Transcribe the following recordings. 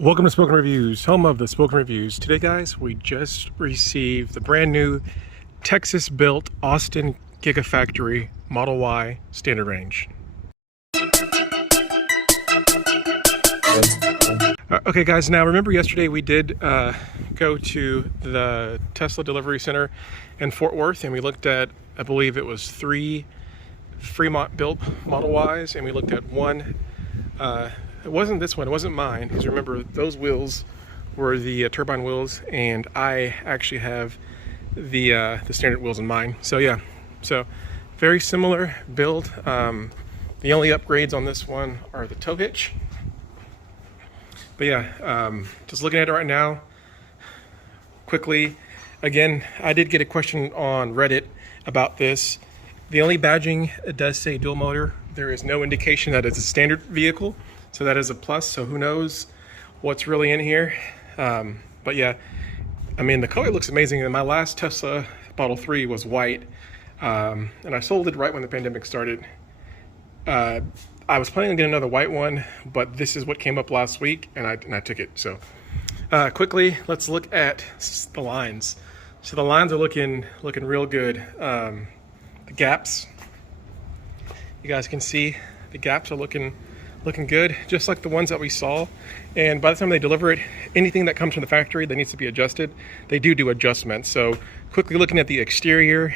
Welcome to Spoken Reviews, home of the Spoken Reviews. Today, guys, we just received the brand new Texas-built Austin Gigafactory Model Y standard range. Okay, guys, now remember yesterday we did go to the Tesla Delivery Center in Fort Worth, and we looked at, I believe it was 3 Fremont-built Model Ys, and we looked at one. It wasn't this one, it wasn't mine, because remember those wheels were the turbine wheels, and I actually have the standard wheels in mine. So yeah, so very similar build. The only upgrades on this one are the tow hitch. But yeah, just looking at it right now, quickly, again, I did get a question on Reddit about this. The only badging, it does say dual motor. There is no indication that it's a standard vehicle. So that is a plus, so who knows what's really in here. But yeah, I mean, the color looks amazing. And my last Tesla Model 3 was white, and I sold it right when the pandemic started. I was planning on getting another white one, but this is what came up last week, and I took it. So quickly, let's look at the lines. So the lines are looking real good. The gaps, you guys can see the gaps are looking good, just like the ones that we saw. And by the time they deliver it, anything that comes from the factory that needs to be adjusted, they do adjustments. So quickly looking at the exterior,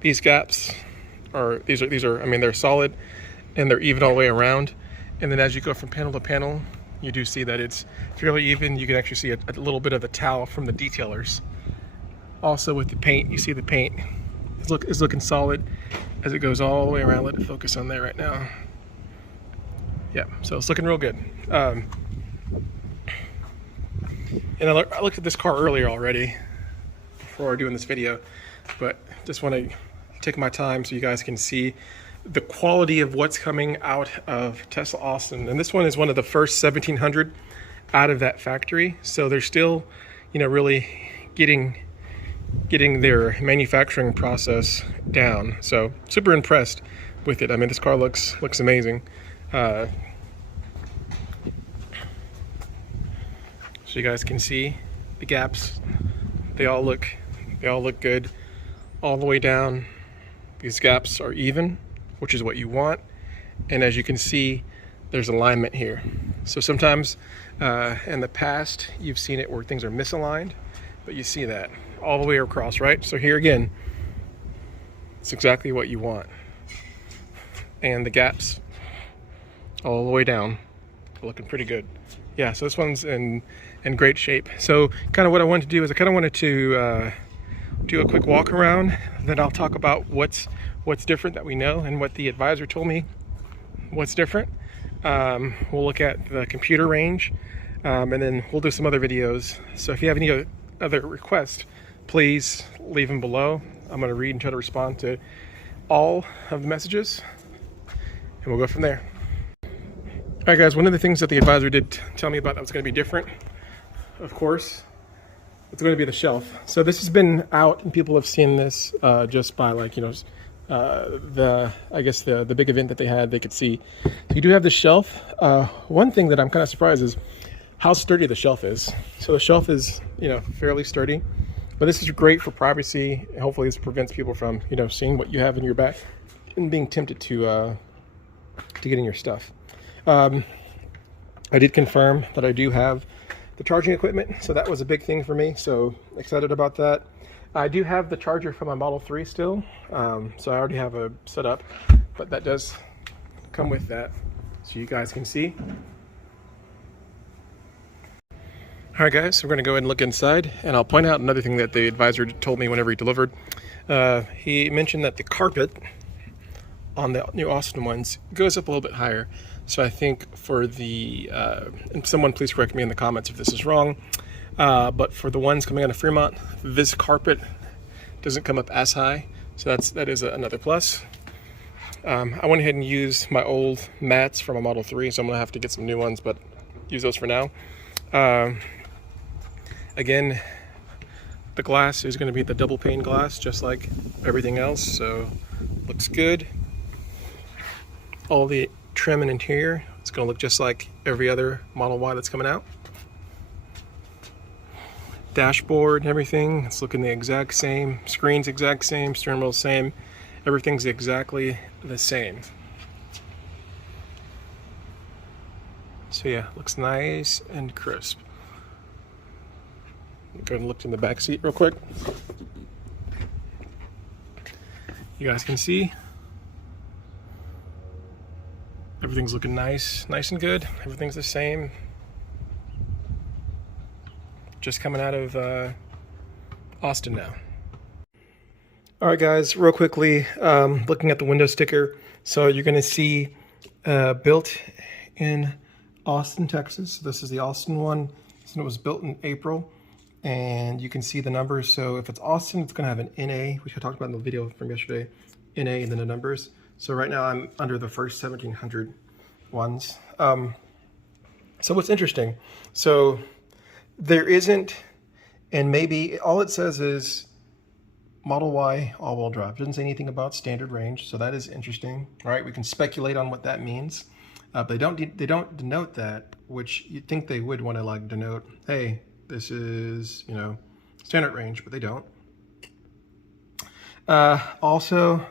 these gaps are these are I mean, they're solid and they're even all the way around. And then as you go from panel to panel, you do see that it's fairly even. You can actually see a little bit of the towel from the detailers. Also with the paint, you see the paint is looking solid as it goes all the way around. Let it focus on there right now. Yeah, so it's looking real good. And I looked at this car earlier already before doing this video, but just want to take my time so you guys can see the quality of what's coming out of Tesla Austin. And this one is one of the first 1700 out of that factory, so they're still, you know, really getting their manufacturing process down. So super impressed with it. I mean, this car looks amazing. So you guys can see the gaps. They all look good all the way down. These gaps are even, which is what you want. And as you can see, there's alignment here. So sometimes in the past, you've seen it where things are misaligned, but you see that all the way across, right? So here again, it's exactly what you want. And the gaps all the way down, looking pretty good. Yeah, so this one's in great shape. So kind of what I wanted to do is I kind of wanted to do a quick walk around, then I'll talk about what's different that we know and what the advisor told me what's different. We'll look at the computer range, and then we'll do some other videos. So if you have any other requests, please leave them below. I'm going to read and try to respond to all of the messages, and we'll go from there. All right, guys, one of the things that the advisor did tell me about that was going to be different, of course, it's going to be the shelf. So this has been out and people have seen this just by, like, you know, I guess the big event that they had, they could see. So you do have the shelf. One thing that I'm kind of surprised is how sturdy the shelf is. So the shelf is, you know, fairly sturdy, but this is great for privacy. Hopefully this prevents people from, you know, seeing what you have in your back and being tempted to get in your stuff. I did confirm that I do have the charging equipment, so that was a big thing for me, so excited about that. I do have the charger for my Model 3 still, so I already have a setup, but that does come with that, so you guys can see. All right, guys, so we're going to go ahead and look inside, and I'll point out another thing that the advisor told me whenever he delivered. He mentioned that the carpet on the new Austin ones goes up a little bit higher. So I think for the, and someone please correct me in the comments if this is wrong, but for the ones coming out of Fremont, this carpet doesn't come up as high. So that is another plus. I went ahead and used my old mats from a Model 3, so I'm gonna have to get some new ones, but use those for now. Again, the glass is gonna be the double pane glass, just like everything else, so looks good. All the trim and interior, it's going to look just like every other Model Y that's coming out. Dashboard and everything, it's looking the exact same. Screen's exact same, steering wheel same. Everything's exactly the same. So yeah, looks nice and crisp. Go ahead and look in the back seat real quick. You guys can see everything's looking nice and good. Everything's the same. Just coming out of Austin now. All right, guys, real quickly, looking at the window sticker. So you're going to see built in Austin, Texas. This is the Austin one. So it was built in April. And you can see the numbers. So if it's Austin, it's going to have an NA, which I talked about in the video from yesterday. NA and then the numbers. So right now I'm under the first 1700 ones. So what's interesting, so there isn't, and maybe all it says is Model Y all-wheel drive. It doesn't say anything about standard range, so that is interesting. All right, we can speculate on what that means. But they don't denote that, which you'd think they would want to like denote, hey, this is, you know, standard range, but they don't. Also,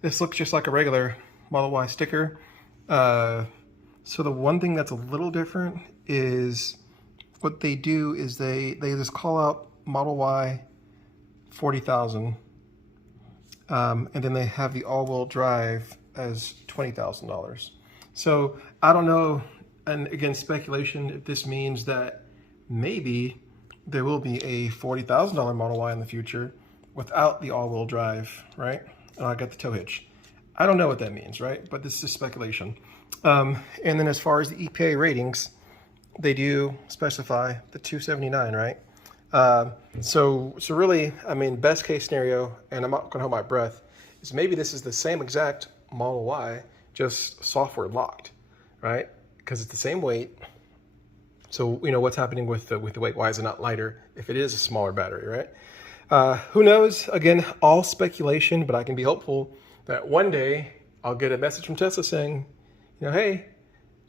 this looks just like a regular Model Y sticker. So the one thing that's a little different is what they do is they just call out Model Y 40,000, and then they have the all-wheel drive as $20,000. So I don't know, and again, speculation, if this means that maybe there will be a $40,000 Model Y in the future without the all-wheel drive, right? And I got the tow hitch. I don't know what that means, right? But this is speculation. And then as far as the EPA ratings, they do specify the 279, right? So really, I mean, best case scenario, and I'm not gonna hold my breath, is maybe this is the same exact Model Y, just software locked, right? Because it's the same weight. So, you know, what's happening with the weight? Why is it not lighter if it is a smaller battery, right? Who knows? Again, all speculation, but I can be hopeful that one day I'll get a message from Tesla saying, you know, hey,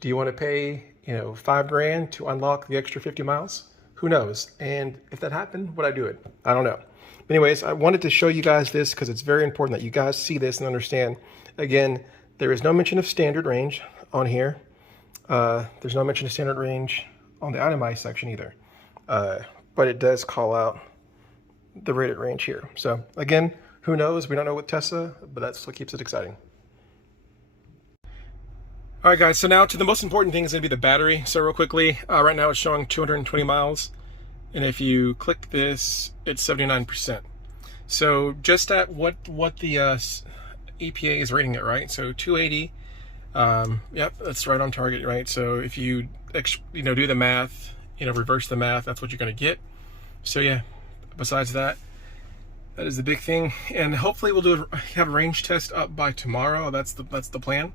do you want to pay, you know, $5 grand to unlock the extra 50 miles? Who knows? And if that happened, would I do it? I don't know. But anyways, I wanted to show you guys this because it's very important that you guys see this and understand. Again, there is no mention of standard range on here. There's no mention of standard range on the itemized section either. But it does call out the rated range here. So again, who knows? We don't know with Tesla, but that's what keeps it exciting. All right, guys, so now to the most important thing is going to be the battery. So real quickly, right now it's showing 220 miles. And if you click this, it's 79%. So just at what the EPA is rating it, right? So 280, yep, that's right on target, right? So if you do the math, reverse the math, that's what you're going to get. So yeah, besides that, that is the big thing. And hopefully we'll have a range test up by tomorrow. That's the plan.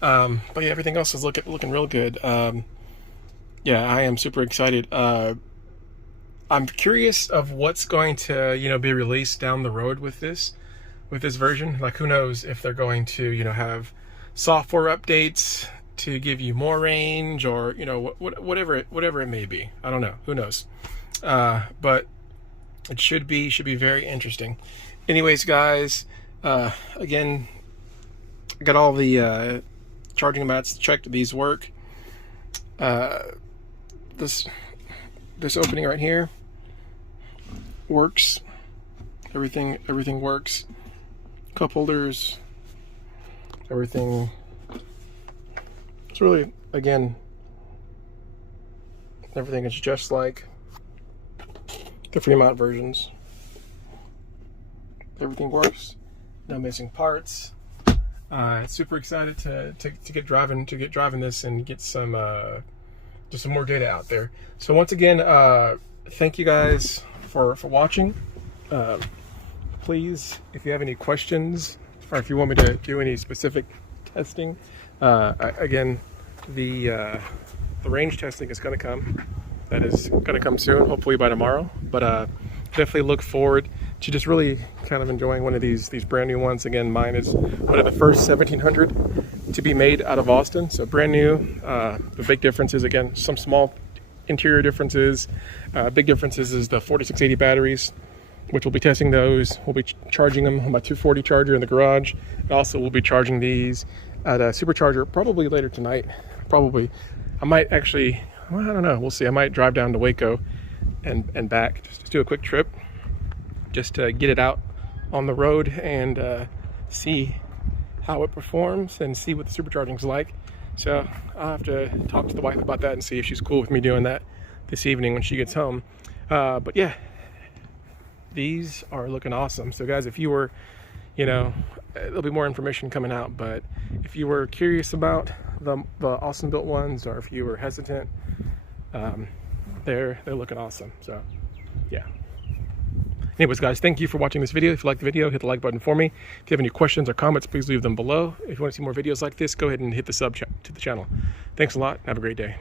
But yeah, everything else is looking real good. Yeah, I am super excited. I'm curious of what's going to, be released down the road with this version. Like, who knows if they're going to, have software updates to give you more range, or, whatever it may be. I don't know. Who knows? But it should be very interesting. Anyways, guys, again, I got all the charging mats checked. These work. This opening right here works. Everything works. Cup holders, everything. It's really, again, everything is just like the Fremont versions. Everything works. No missing parts. Super excited to get driving this and get some just some more data out there. So once again, thank you guys for watching. Please, if you have any questions, or if you want me to do any specific testing, again, the range testing is going to come. That is going to come soon, hopefully by tomorrow. But definitely look forward to just really kind of enjoying one of these brand new ones. Again, mine is one of the first 1700 to be made out of Austin, so brand new. The big difference is, again, some small interior differences. Big differences is the 4680 batteries, which we'll be testing those. We'll be charging them on my 240 charger in the garage. And also we'll be charging these at a supercharger probably later tonight. Probably. I might actually, well, I don't know, we'll see. I might drive down to Waco and back, just do a quick trip, just to get it out on the road and see how it performs and see what the supercharging's like. So I'll have to talk to the wife about that and see if she's cool with me doing that this evening when she gets home. But yeah, these are looking awesome. So guys, if you were, you know, there'll be more information coming out, but if you were curious about the Austin built ones, or if you were hesitant, they're looking awesome. So yeah. Anyways, guys, thank you for watching this video. If you liked the video, hit the like button for me. If you have any questions or comments, please leave them below. If you want to see more videos like this, go ahead and hit the sub to the channel. Thanks a lot. Have a great day.